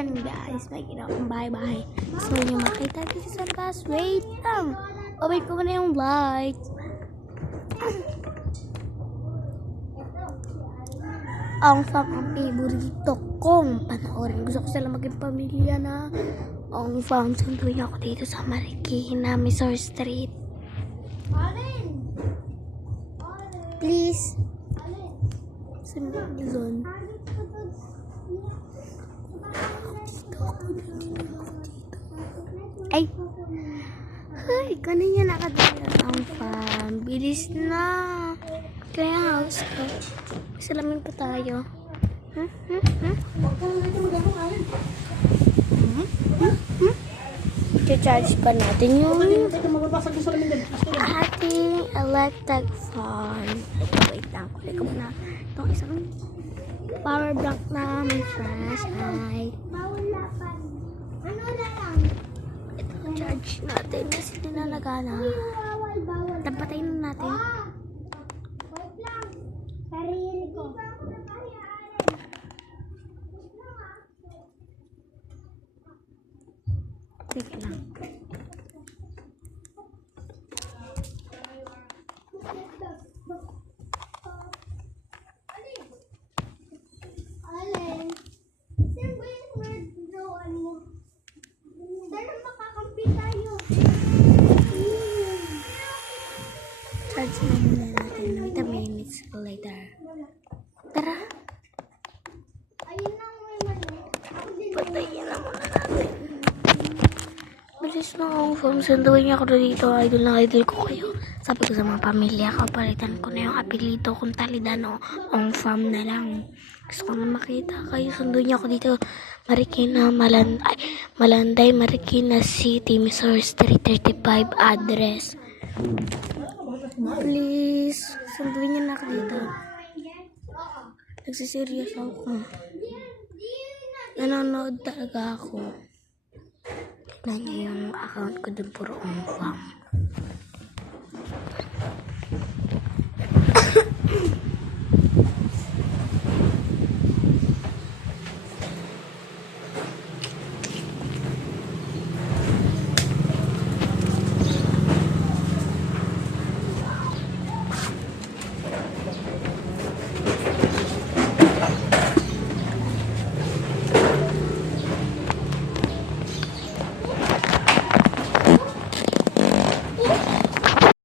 Ayan guys, may ginawa kong bahay-bahay. Gusto nyo makita kasi sa labas. Wait lang. Wait ko muna yung light. Ang favorito kong panoorin. Gusto ko sila maging pamilya na. Ang sunduin ako dito sa Marikina, Missouri Street. Please. Zone. Ay! Ay, kanina nakadala ang fan. Bilis na. Kaya house ko. Salamin pa tayo. I-charge pa natin yung ating electric fan. Wait lang. Kulit ko muna itong isang power bank na may flashlight. Ito charge natin kasi ninalagana. Tapatayin na natin. Sige lang. Charge na muna natin. Wait a minute later. Tara. Patayin na muna natin. Bilis na ang phone. Sunduin niya ako dito. Idol na idol ko kayo. Sabi ko sa mga pamilya ko, palitan ko na yung apelito kung Talidano. Ang farm na lang. Gusto ko na makita kayo. Sunduin niya ako dito. Marikina, Malanday, Marikina City, Missouri Street 35 address. Please, sunduin niyo na ako dito. Nagsiserious ako. Nanonood talaga ako. Tignan niyo yung account ko dun, puro on farm.